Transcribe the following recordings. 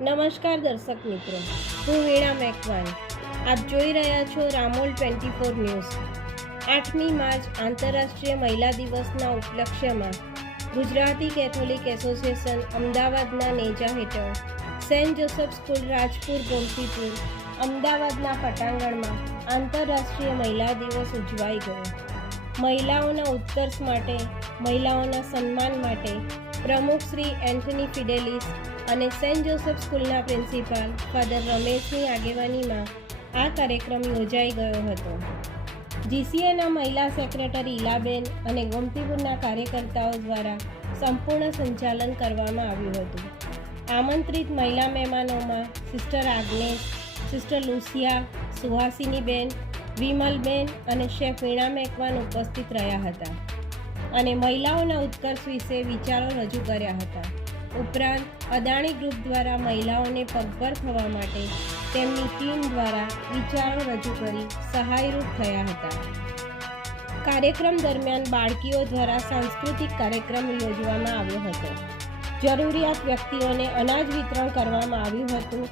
નમસ્કાર દર્શક મિત્રો, હું વીણા મેકવાન। આપ જોઈ રહ્યા છો રામોલ 24 ન્યૂઝ। 8મી માર્ચ આંતરરાષ્ટ્રીય મહિલા દિવસના ઉપલક્ષ્યમાં ગુજરાતી કેથોલિક એસોસિએશન અમદાવાદના નેજા હેઠળ Saint Joseph school Rajpur Gomtipur અમદાવાદના પટાંગણમાં આંતરરાષ્ટ્રીય મહિલા દિવસ ઉજવાઈ ગયો। મહિલાઓના ઉત્કર્ષ માટે, મહિલાઓના સન્માન માટે પ્રમુખ શ્રી એન્થની ફિડેલિસ અને સેન્ટ જોસેફ સ્કૂલના પ્રિન્સિપાલ ફાધર રમેશની આગેવાનીમાં આ કાર્યક્રમ યોજાઈ ગયો હતો। જીસીએના મહિલા સેક્રેટરી ઈલાબેન અને ગોમતીપુરના કાર્યકર્તાઓ દ્વારા સંપૂર્ણ સંચાલન કરવામાં આવ્યું હતું। આમંત્રિત મહિલા મહેમાનોમાં સિસ્ટર આગનેસ, સિસ્ટર લુસિયા, સુહાસિનીબેન, વિમલબેન અને શેફ વીણા મેકવાન ઉપસ્થિત રહ્યા હતા અને મહિલાઓના ઉત્કર્ષ વિશે વિચારો રજૂ કર્યા હતા। ઉપરાંત અદાણી ગ્રુપ દ્વારા મહિલાઓને પગભર થવા માટે તેમની ટીમ દ્વારા વિચારો રજૂ કરી સહાયરૂપ થયા હતા। કાર્યક્રમ દરમિયાન બાળકીઓ દ્વારા સાંસ્કૃતિક કાર્યક્રમ યોજવામાં આવ્યો હતો। જરૂરિયાત વ્યક્તિઓને અનાજ વિતરણ કરવામાં આવ્યું હતું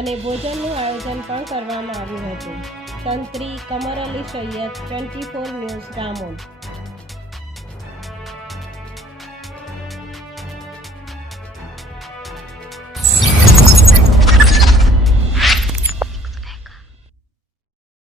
અને ભોજનનું આયોજન પણ કરવામાં આવ્યું હતું। તંત્રી કમર અલી સૈયદ, 24 ન્યૂઝ, રામોલ।